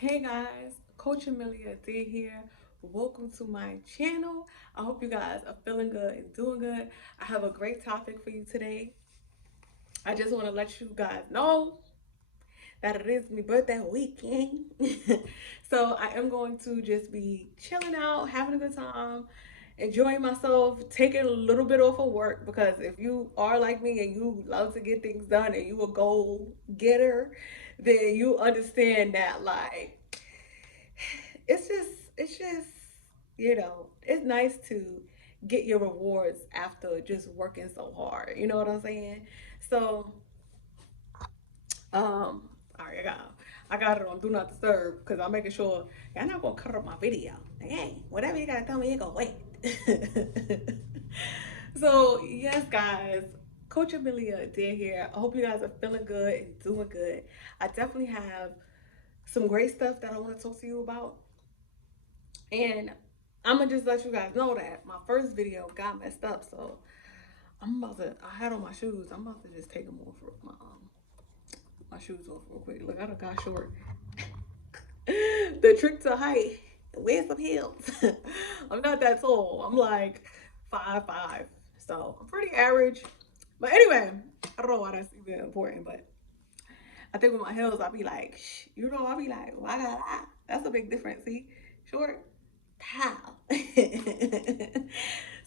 Hey guys, Coach Amelia Adair here. Welcome to my channel. I hope you guys are feeling good and doing good. I have a great topic for you today. I just want to let you guys know that it is my birthday weekend. So I am going to just be chilling out, having a good time, enjoying myself, taking a little bit off of work because if you are like me and you love to get things done and you a goal getter, then you understand that like it's just it's nice to get your rewards after just working so hard. You know what I'm saying? So, all right, I got it on do not disturb because I'm making sure y'all not gonna cut up my video. Like, hey, whatever you gotta tell me, you gonna wait. So yes, guys, Coach Amelia Adair here. I hope you guys are feeling good and doing good. I definitely have some great stuff that I want to talk to you about. And I'm gonna just let you guys know that my first video got messed up, so I had on my shoes. I'm about to just take them off, my shoes off real quick. Look, I done got short. The trick to height, wear some heels. I'm not that tall. I'm like 5'5", so I'm pretty average. But anyway, I don't know why that's even important, but I think with my heels, I'll be like, I'll be like, why that? That's a big difference. See, short, how?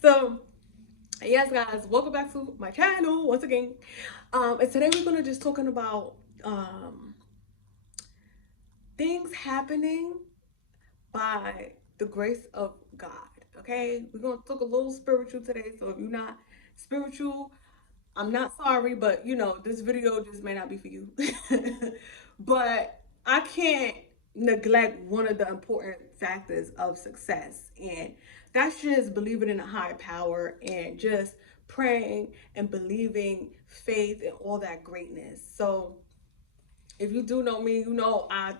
So, yes, guys, welcome back to my channel once again. And today we're gonna just talking about things happening by the grace of God. Okay, we're gonna talk a little spiritual today. So if you're not spiritual, I'm not sorry, but this video just may not be for you. But I can't neglect one of the important factors of success, and that's just believing in a higher power and just praying and believing faith and all that greatness. So if you do know me, I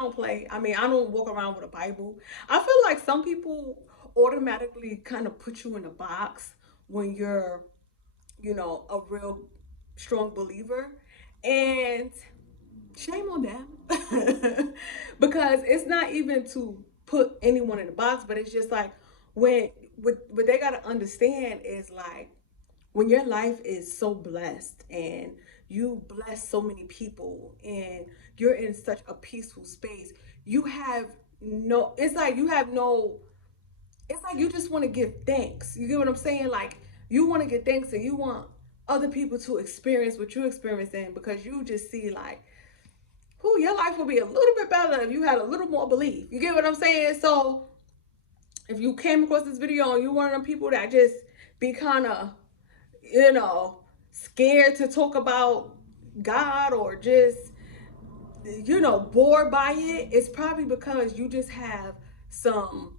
don't play. I mean, I don't walk around with a Bible. I feel like some people automatically kind of put you in a box when you're a real strong believer. And shame on them. Because it's not even to put anyone in a box, but it's just like when what they gotta understand is like when your life is so blessed and you bless so many people and you're in such a peaceful space, you have no it's like you have no it's like you just want to give thanks. You get what I'm saying? Like you want to give thanks and you want other people to experience what you're experiencing because you just see like, who your life would be a little bit better if you had a little more belief. You get what I'm saying? So if you came across this video and you're one of them people that just be kind of, you know, scared to talk about God or just, bored by it, it's probably because you just have some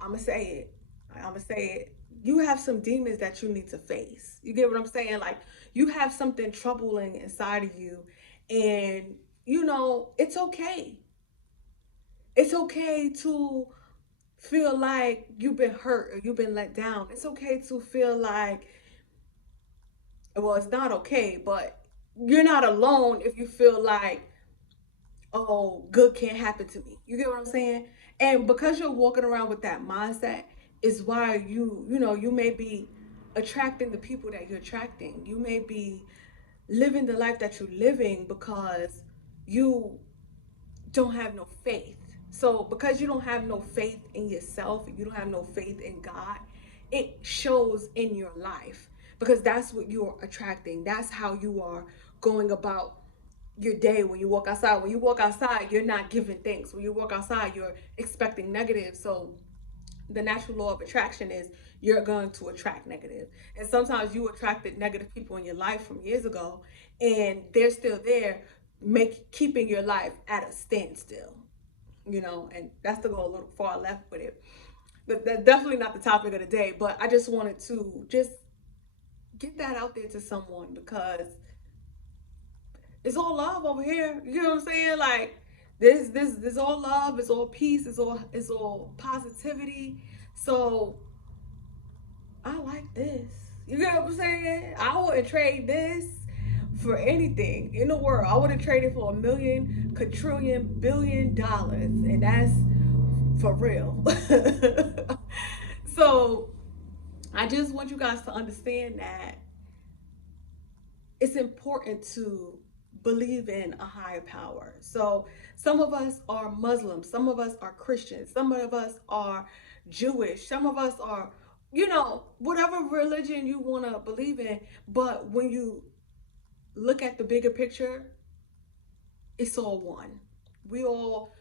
I'm gonna say it. I'm gonna say it. You have some demons that you need to face. You get what I'm saying? Like you have something troubling inside of you, and it's okay. It's okay to feel like you've been hurt or you've been let down. It's okay to feel like, well, it's not okay, but you're not alone if you feel like, oh, good can't happen to me. You get what I'm saying? And because you're walking around with that mindset, is why you may be attracting the people that you're attracting. You may be living the life that you're living because you don't have no faith. So because you don't have no faith in yourself, you don't have no faith in God, it shows in your life because that's what you're attracting. That's how you are going about your day when you walk outside. When you walk outside, you're not giving thanks. When you walk outside, you're expecting negative. So the natural law of attraction is you're going to attract negative. And sometimes you attracted negative people in your life from years ago and they're still there, keeping your life at a standstill. And that's to go a little far left with it. But that's definitely not the topic of the day. But I just wanted to just get that out there to someone because it's all love over here. You know what I'm saying? Like this all love, it's all peace, it's all positivity. So I like this. You get what I'm saying? I wouldn't trade this for anything in the world. I would have traded for a million, quadrillion, $1 billion, and that's for real. So I just want you guys to understand that it's important to believe in a higher power. So some of us are Muslims, some of us are Christians, some of us are Jewish, some of us are, whatever religion you want to believe in. But when you look at the bigger picture, it's all one. We all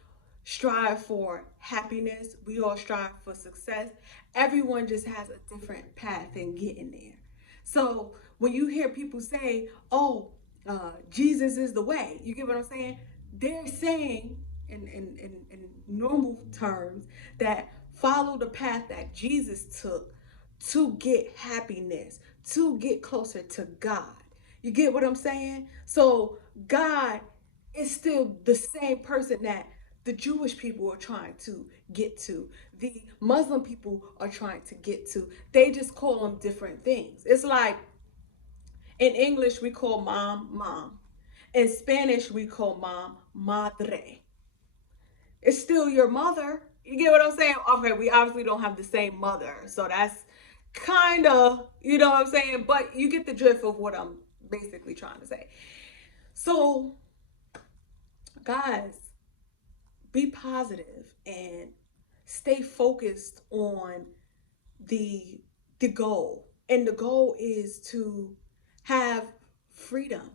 strive for happiness. We all strive for success. Everyone just has a different path in getting there. So when you hear people say, "Oh, Jesus is the way," you get what I'm saying? They're saying in normal terms that follow the path that Jesus took to get happiness, to get closer to God. You get what I'm saying? So God is still the same person that the Jewish people are trying to get to. The Muslim people are trying to get to. They just call them different things. It's like in English we call mom mom. In Spanish we call mom madre. It's still your mother. You get what I'm saying? Okay, we obviously don't have the same mother. So that's kind of, you know what I'm saying? But you get the drift of what I'm basically trying to say. So, guys, be positive and stay focused on the the goal. And the goal is to have freedom.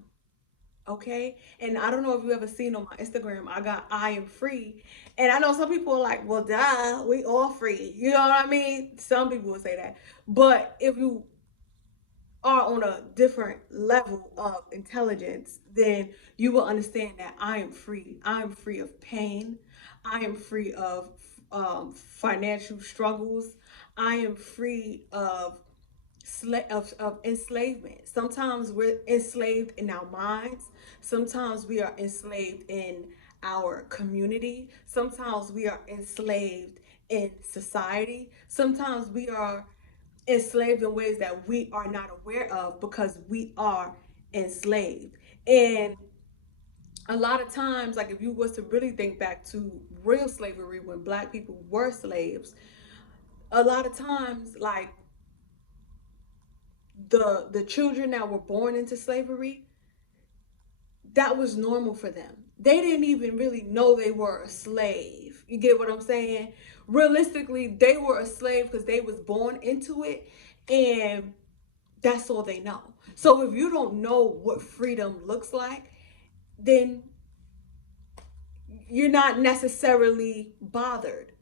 Okay. And I don't know if you ever seen on my Instagram, I got I am free. And I know some people are like, well, duh, we all free. You know what I mean? Some people will say that. But if you are on a different level of intelligence, then you will understand that I am free. I am free of pain. I am free of financial struggles. I am free of of enslavement. Sometimes we're enslaved in our minds. Sometimes we are enslaved in our community. Sometimes we are enslaved in society. Sometimes we are enslaved in ways that we are not aware of because we are enslaved. And a lot of times, like if you was to really think back to real slavery when black people were slaves, a lot of times like the children that were born into slavery, that was normal for them. They didn't even really know they were a slave. You get what I'm saying? Realistically, they were a slave because they was born into it, and that's all they know. So if you don't know what freedom looks like, then you're not necessarily bothered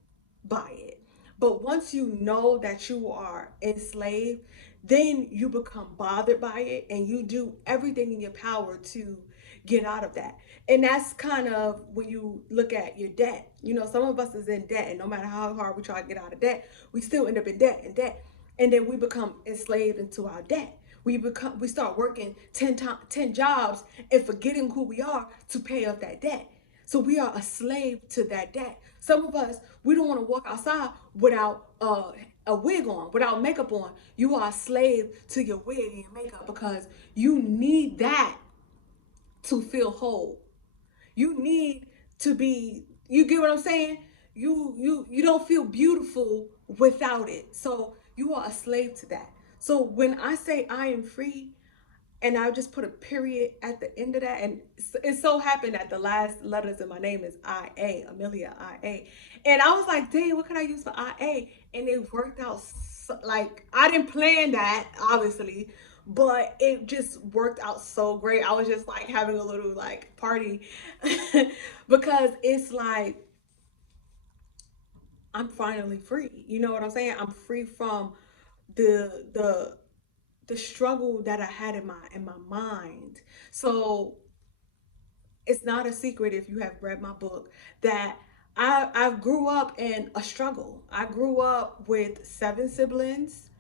by it. But once you know that you are enslaved, then you become bothered by it and you do everything in your power to get out of that. And that's kind of when you look at your debt. Some of us is in debt, and no matter how hard we try to get out of debt, we still end up in debt and debt. And then we become enslaved into our debt. We start working 10 jobs and forgetting who we are to pay off that debt. So we are a slave to that debt. Some of us, we don't want to walk outside without a wig on, without makeup on. You are a slave to your wig and your makeup because you need that to feel whole. You need to be, you get what I'm saying? You don't feel beautiful without it. So you are a slave to that. So when I say I am free, and I just put a period at the end of that. And it so happened that the last letters in my name is IA, Amelia IA. And I was like, dang, what can I use for IA? And it worked out like I didn't plan that, obviously, but it just worked out so great. I was just like having a little like party because it's like I'm finally free. You know what I'm saying? I'm free from the the struggle that I had in my mind. So it's not a secret if you have read my book that I grew up in a struggle. I grew up with 7 siblings.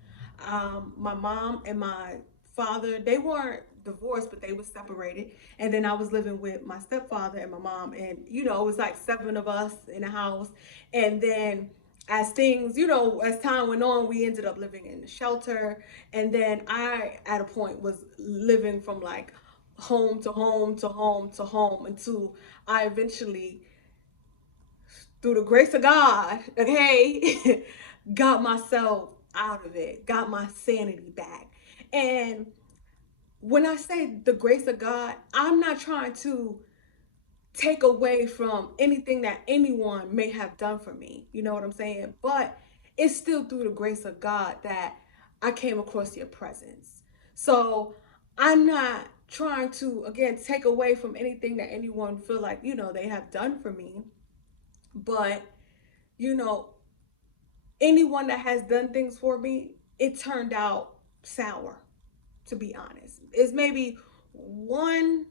My mom and my father, they weren't divorced, but they were separated. And then I was living with my stepfather and my mom, and it was like 7 of us in the house. And then as things, as time went on, we ended up living in a shelter. And then I, at a point, was living from like home to home to home to home until I eventually, through the grace of God, okay, got myself out of it, got my sanity back. And when I say the grace of God, I'm not trying to take away from anything that anyone may have done for me. You know what I'm saying? But it's still through the grace of God that I came across your presence. So I'm not trying to, again, take away from anything that anyone feel like, they have done for me. But, you know, anyone that has done things for me, it turned out sour, to be honest. It's maybe one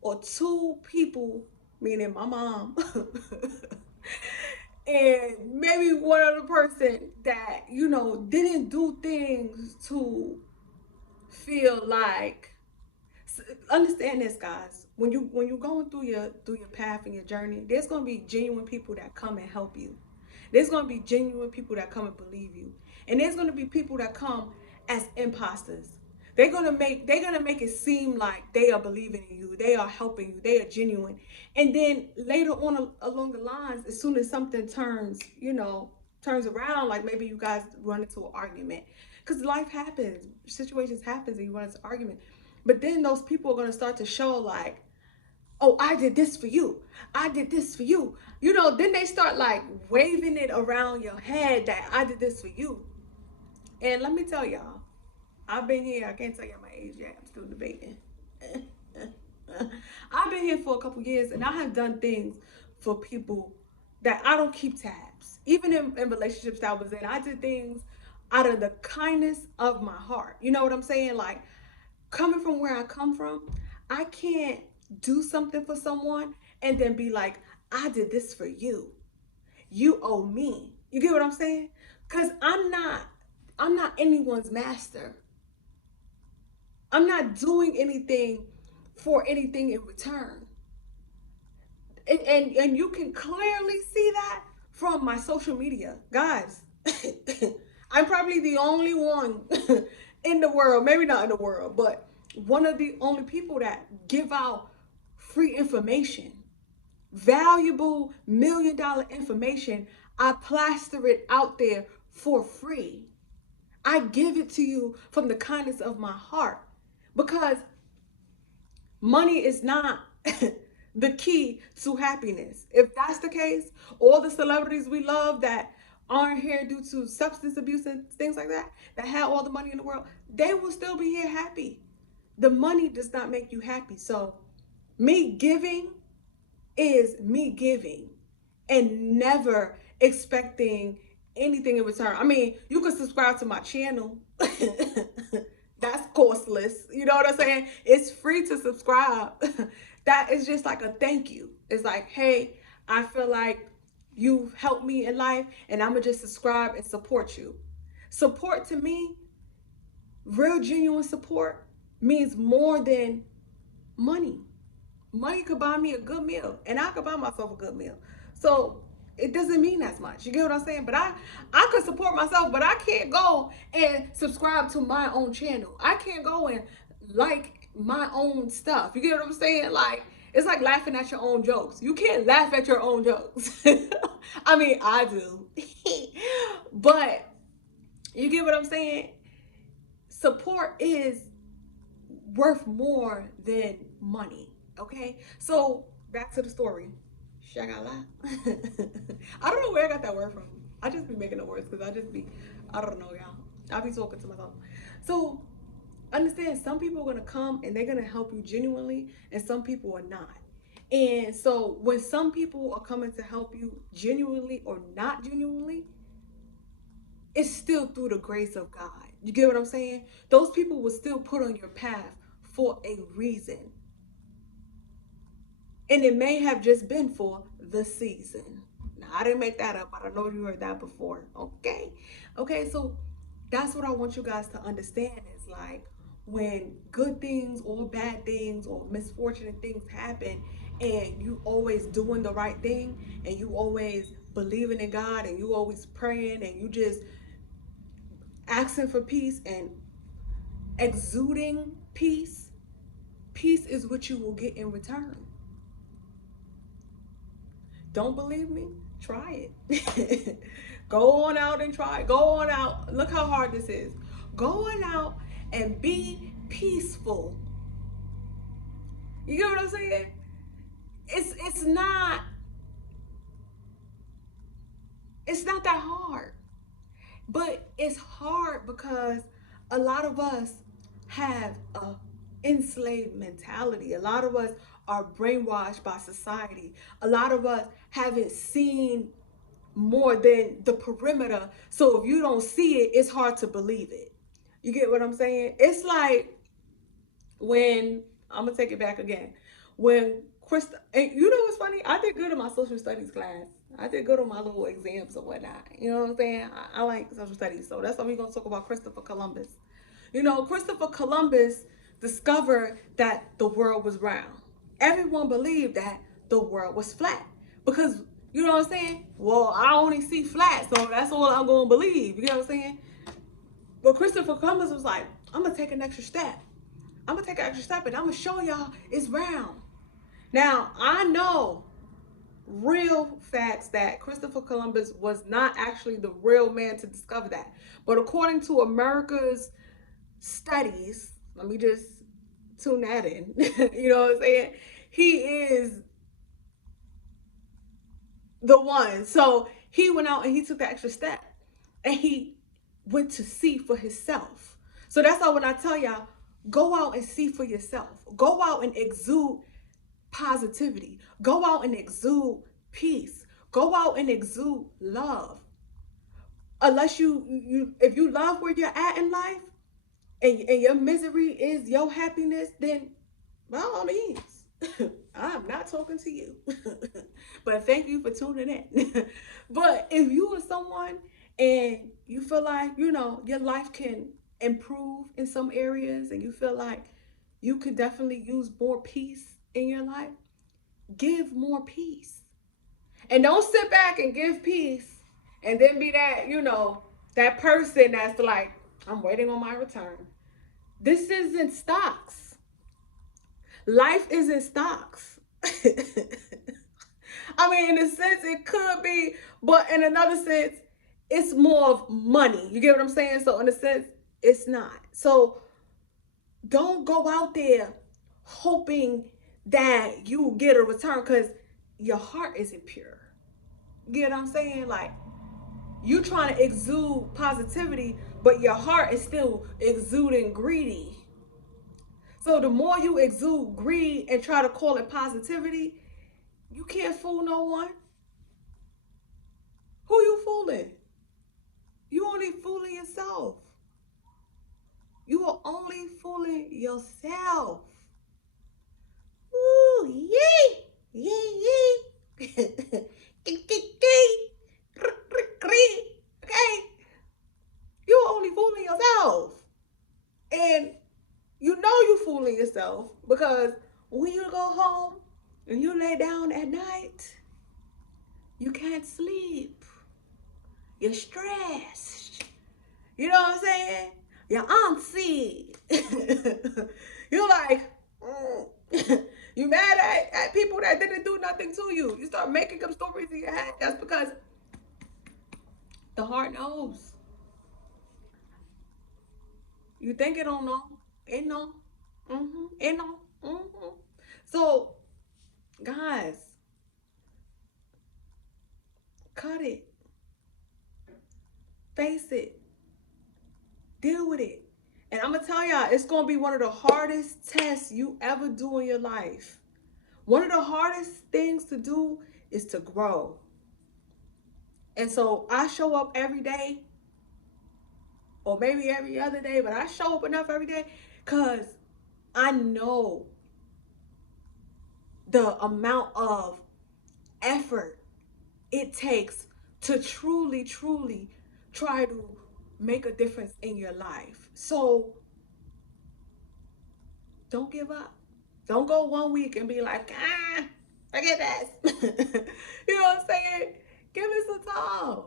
or two people, meaning my mom, and maybe one other person that, didn't do things to feel like, understand this, guys. When you're going through your path and your journey, there's gonna be genuine people that come and help you. There's gonna be genuine people that come and believe you, and there's gonna be people that come as imposters. They're gonna make it seem like they are believing in you, they are helping you, they are genuine, and then later on along the lines, as soon as something turns around, like maybe you guys run into an argument, because life happens, situations happens, and you run into an argument. But then those people are gonna start to show like, oh, I did this for you. I did this for you. Then they start like waving it around your head that I did this for you. And let me tell y'all, I've been here. I can't tell you my age yet. I'm still debating. I've been here for a couple years, and I have done things for people that I don't keep tabs. Even in relationships that I was in, I did things out of the kindness of my heart. You know what I'm saying? Like, coming from where I come from, I can't do something for someone and then be like, I did this for you. You owe me. You get what I'm saying? Cuz I'm not anyone's master. I'm not doing anything for anything in return. And you can clearly see that from my social media. Guys, I'm probably the only one in the world, maybe not in the world, but one of the only people that give out free information, valuable $1 million information. I plaster it out there for free. I give it to you from the kindness of my heart, because money is not the key to happiness. If that's the case, all the celebrities we love that aren't here due to substance abuse and things like that have all the money in the world, they will still be here happy. The money does not make you happy. So, me giving is me giving and never expecting anything in return. I mean, you can subscribe to my channel. That's costless. You know what I'm saying? It's free to subscribe. That is just like a thank you. It's like, hey, I feel like you've helped me in life, and I'm going to just subscribe and support you. Support to me, real genuine support, means more than money. Money could buy me a good meal, and I could buy myself a good meal. So it doesn't mean as much. You get what I'm saying? But I could support myself, but I can't go and subscribe to my own channel. I can't go and like my own stuff. You get what I'm saying? Like, it's like laughing at your own jokes. You can't laugh at your own jokes. I mean, I do. But you get what I'm saying? Support is worth more than money. Okay, so back to the story. Shagala. I don't know where I got that word from. I just be making the words because I don't know, y'all. I be talking to myself. So understand, some people are gonna come and they're gonna help you genuinely, and some people are not. And so when some people are coming to help you genuinely or not genuinely, it's still through the grace of God. You get what I'm saying? Those people will still put on your path for a reason. And it may have just been for the season. Now, I didn't make that up. I don't know if you heard that before. Okay. Okay, so that's what I want you guys to understand is like, when good things or bad things or misfortunate things happen, and you always doing the right thing, and you always believing in God, and you always praying, and you just asking for peace and exuding peace, peace is what you will get in return. Don't believe me? Try it. Go on out and try it. Go on out. Look how hard this is. Go on out and be peaceful. You get what I'm saying? It's not that hard. But it's hard because a lot of us have a enslaved mentality. A lot of us are brainwashed by society. A lot of us haven't seen more than the perimeter. So if you don't see it, it's hard to believe it. You get what I'm saying? It's like when I'm gonna take it back again. When Krista, and you know what's funny? I did good in my social studies class. I did good on my little exams or whatnot. You know what I'm saying? I like social studies, so that's why we're gonna talk about Christopher Columbus. You know, Christopher Columbus discovered that the world was round. Everyone believed that the world was flat because you know what I'm saying? Well, I only see flat, so that's all I'm gonna believe. You know what I'm saying? But Christopher Columbus was like, I'm gonna take an extra step. I'm gonna take an extra step and I'm gonna show y'all it's round. Now I know real facts that Christopher Columbus was not actually the real man to discover that. But according to America's studies, let me just tune that in. You know what I'm saying? He is the one. So he went out and he took the extra step and he went to see for himself. So that's why when I tell y'all, go out and see for yourself. Go out and exude positivity. Go out and exude peace. Go out and exude love. Unless if you love where you're at in life and your misery is your happiness, then by all means, I'm not talking to you. But thank you for tuning in. But if you are someone and you feel like, you know, your life can improve in some areas and you feel like you could definitely use more peace in your life, give more peace. And don't sit back and give peace and then be that, you know, that person that's like, I'm waiting on my return. This isn't stocks. Life isn't stocks. I mean, in a sense, it could be, but in another sense, it's more of money. You get what I'm saying? So, in a sense, it's not. So, don't go out there hoping that you get a return because your heart isn't pure. You get what I'm saying? Like, you trying to exude positivity, but your heart is still exuding greedy. So the more you exude greed and try to call it positivity, you can't fool no one. Who you fooling? You only fooling yourself. You are only fooling yourself. Ooh, yee, yee, yee. Okay? You're only fooling yourself. And you know you fooling yourself because when you go home and you lay down at night, you can't sleep. You're stressed. You know what I'm saying? You're antsy. You're like, you mad at people that didn't do nothing to you. You start making up stories in your head. That's because the heart knows. You think it don't know. It know. It know. So, guys, cut it. Face it. Deal with it. And I'm going to tell y'all, it's going to be one of the hardest tests you ever do in your life. One of the hardest things to do is to grow. And so I show up every day, or maybe every other day, but I show up enough every day because I know the amount of effort it takes to truly, truly try to make a difference in your life. So don't give up. Don't go 1 week and be like, forget this. You know what I'm saying? Give it some time.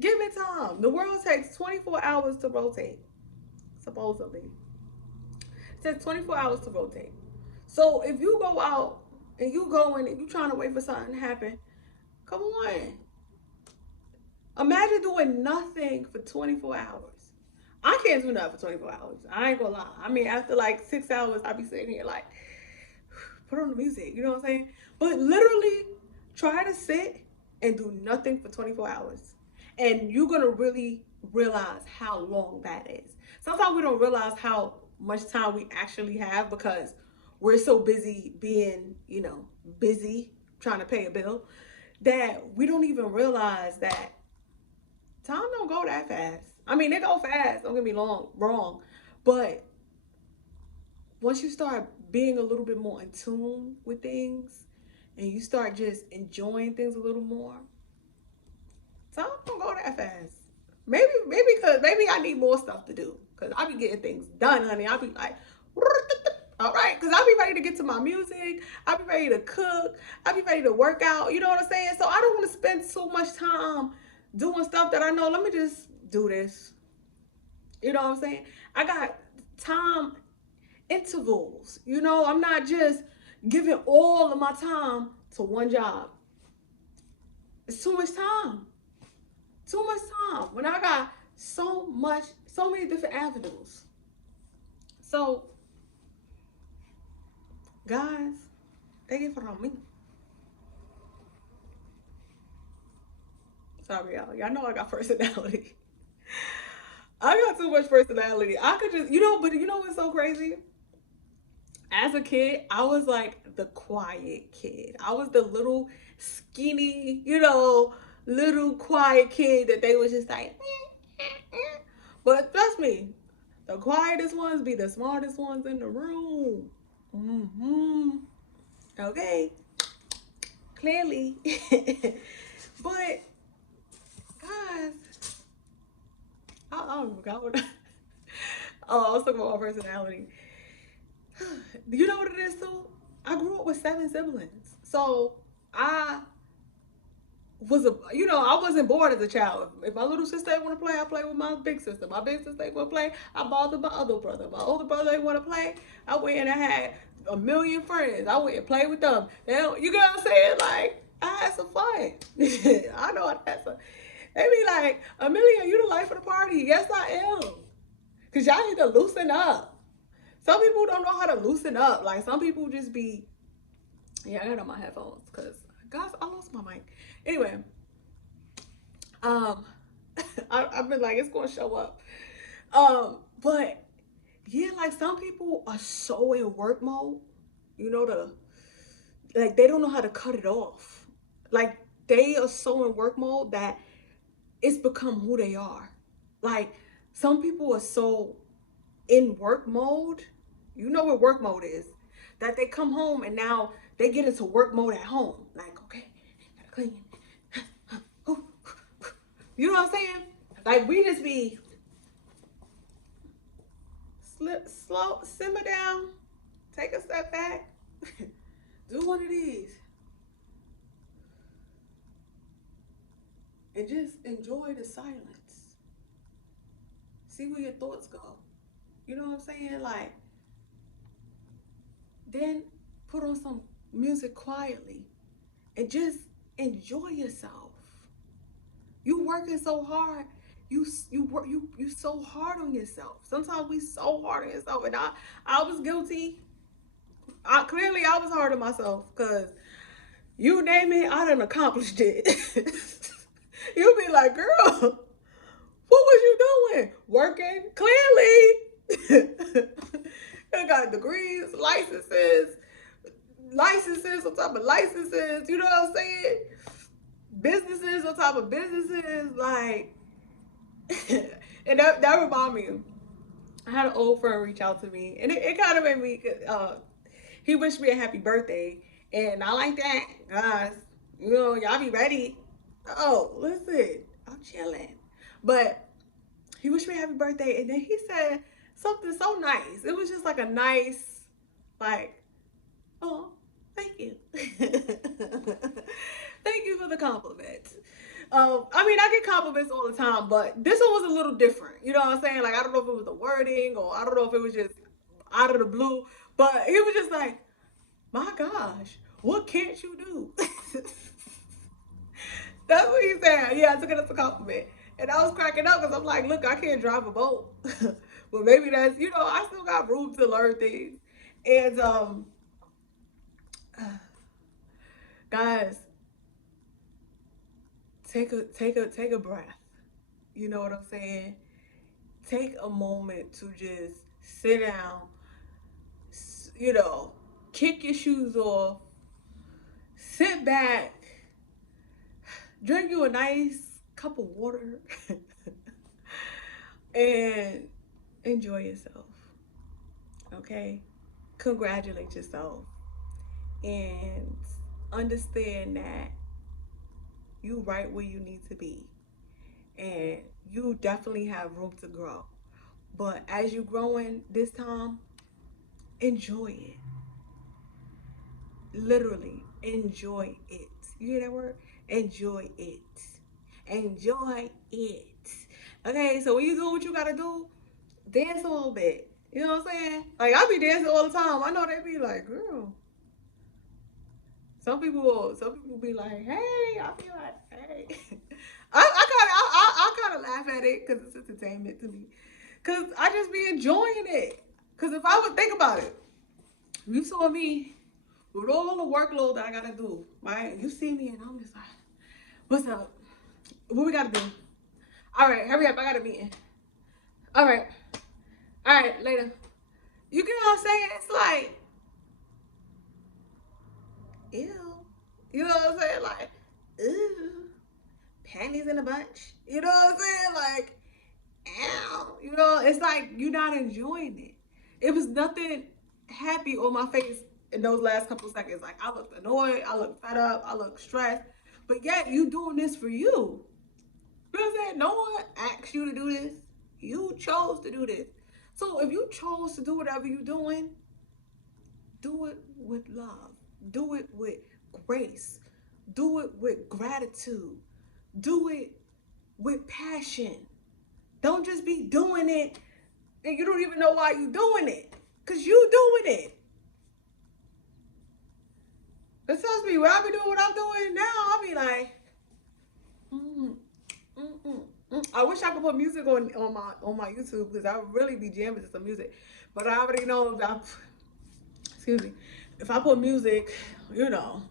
Give it time. The world takes 24 hours to rotate, supposedly. It takes 24 hours to rotate. So if you go out and you go in and you trying to wait for something to happen, come on. Imagine doing nothing for 24 hours. I can't do nothing for 24 hours. I ain't gonna lie. I mean, after like 6 hours, I be sitting here like, put on the music. You know what I'm saying? But literally, try to sit and do nothing for 24 hours. And you're gonna really realize how long that is. Sometimes we don't realize how much time we actually have because we're so busy being, busy trying to pay a bill that we don't even realize that time don't go that fast. I mean, they go fast. Don't get me wrong, but once you start being a little bit more in tune with things, and you start just enjoying things a little more, time don't go that fast. Maybe I need more stuff to do because I be getting things done, honey. I be like, all right, because I be ready to get to my music. I be ready to cook. I be ready to work out. You know what I'm saying? So I don't want to spend so much time doing stuff that I know. Let me just do this. You know what I'm saying? I got time intervals. I'm not just giving all of my time to one job. It's too much time. Too much time. When I got so many different avenues. So, guys, take it from me. Sorry, y'all. Y'all know I got personality. I got too much personality. I could just, but you know what's so crazy? As a kid, I was like the quiet kid. I was the little skinny, little quiet kid that they was just like, but trust me, the quietest ones be the smartest ones in the room. Okay, clearly. But guys, I forgot what. Oh, I was talking about my personality. You know what it is too? I grew up with 7 siblings, so I I wasn't bored as a child. If my little sister want to play, I play with my big sister. My big sister want to play, I bothered my other brother. My older brother want to play, I went and I had a million friends. I went and played with them. You get what I'm saying? Like, I had some fun. I know I had some. They be like, Amelia, you the life of the party. Yes, I am. Because y'all need to loosen up. Some people don't know how to loosen up. Like, some people just be, yeah, I got on my headphones because, guys, I lost my mic. Anyway, I've been like, it's going to show up. But, yeah, like, some people are so in work mode, like, they don't know how to cut it off. Like, they are so in work mode that it's become who they are. Like, some people are so in work mode, you know what work mode is, that they come home and now they get into work mode at home. Like, okay, gotta clean. You know what I'm saying? Like, we just be slow, simmer down, take a step back, do one of these, and just enjoy the silence. See where your thoughts go. You know what I'm saying? Like, then put on some music quietly and just enjoy yourself. You working so hard. You so hard on yourself. Sometimes we so hard on yourself, and I was guilty. Clearly I was hard on myself because you name it, I done accomplished it. You be like, girl, what was you doing? Working, clearly. I got degrees, licenses on top of licenses. You know what I'm saying? Businesses on top of businesses, like. And that reminded me. I had an old friend reach out to me, and it kind of made me. He wished me a happy birthday, and I like that, guys. Y'all be ready. Oh, listen, I'm chilling, but he wished me a happy birthday, and then he said something so nice. It was just like a nice, like, oh, thank you. Thank you for the compliment. I mean, I get compliments all the time, but this one was a little different. You know what I'm saying? Like, I don't know if it was the wording or I don't know if it was just out of the blue. But he was just like, my gosh, what can't you do? That's what he said. Yeah, I took it as a compliment. And I was cracking up because I'm like, look, I can't drive a boat. But maybe that's, I still got room to learn things. And guys, take a breath. You know what I'm saying? Take a moment to just sit down, you know, kick your shoes off, sit back, drink you a nice cup of water, and enjoy yourself. Okay? Congratulate yourself and understand that you right where you need to be. And you definitely have room to grow. But as you growing this time, enjoy it. Literally, enjoy it. You hear that word? Enjoy it. Enjoy it. Okay, so when you do what you gotta do, dance a little bit. You know what I'm saying? Like I be dancing all the time. I know they be like, girl. Some people be like, hey, I be like, hey. I kind of laugh at it because it's entertainment to me. Cause I just be enjoying it. Cause if I would think about it, you saw me with all the workload that I gotta do, right? You see me and I'm just like, what's up? What we gotta do? All right, hurry up. I got a meeting. All right. All right, later. You get what I'm saying? It's like, ew. You know what I'm saying? Like, ew. Panties in a bunch. You know what I'm saying? Like, ow. You know, it's like you're not enjoying it. It was nothing happy on my face in those last couple of seconds. Like, I looked annoyed. I looked fed up. I looked stressed. But yet, you doing this for you. You know what I'm saying? No one asked you to do this. You chose to do this. So if you chose to do whatever you're doing, do it with love. Do it with grace. Do it with gratitude. Do it with passion. Don't just be doing it and you don't even know why you're doing it. Because you doing it. It tells me when I be doing what I'm doing now, I'll be like, mm, mm, mm, mm. I wish I could put music on my YouTube because I would really be jamming to some music. But I already know if excuse me, if I put music, you know,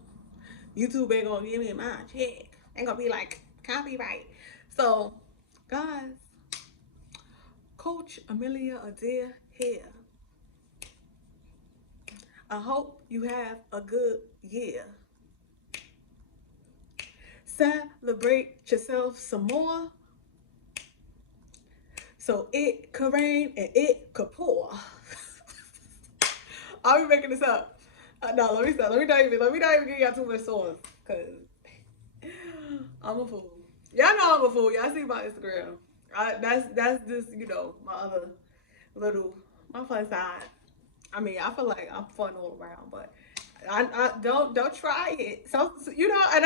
YouTube ain't gonna give me my check. Ain't gonna be like copyright. So, guys, Coach Amelia Adair here. I hope you have a good year. Celebrate yourself some more so it could rain and it could pour. I'll be making this up. No, let me stop. Let me not even give y'all too much sauce. Cause I'm a fool. Y'all know I'm a fool. Y'all see my Instagram. That's just, my other little my fun side. I mean, I feel like I'm fun all around, but I don't try it. So and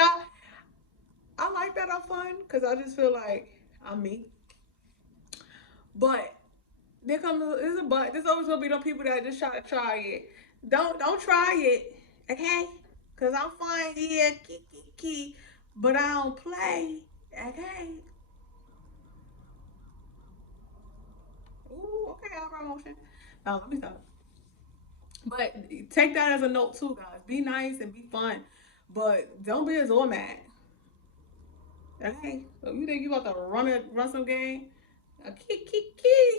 I like that I'm fun because I just feel like I'm me. But there comes there's a but. There's always gonna be those people that just try to try it. Don't try it, okay? Cause I'm fine here, key, but I don't play, okay? Ooh, okay, I got motion. Now let me stop. But take that as a note too, guys. Be nice and be fun, but don't be a doormat. Okay, so you think you about to run some game? Key.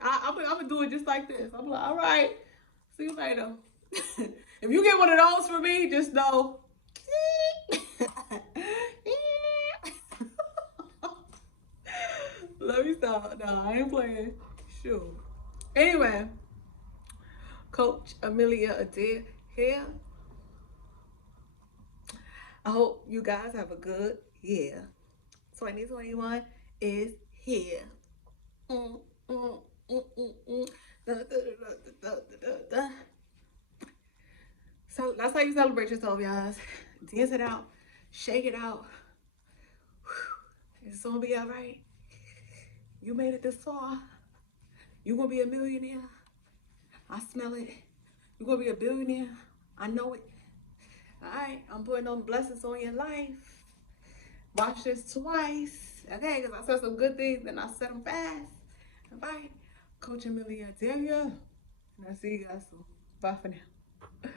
I'm gonna do it just like this. I'm like, all right, see you later. If you get one of those for me, just know. Let me stop. No, I ain't playing. Sure. Anyway, Coach Amelia Adair here. I hope you guys have a good year. 2021 is here. Mm, mm, mm. Da, da, da. So that's how you celebrate yourself, guys. Dance it out, shake it out. It's gonna be all right. You made it this far. You gonna be a millionaire. I smell it. You're going to be a billionaire. I know it. All right, I'm putting those blessings on your life. Watch this twice. Okay, because I said some good things and I said them fast. All right. Coach Amelia Adair. And I'll see you guys soon. Bye for now.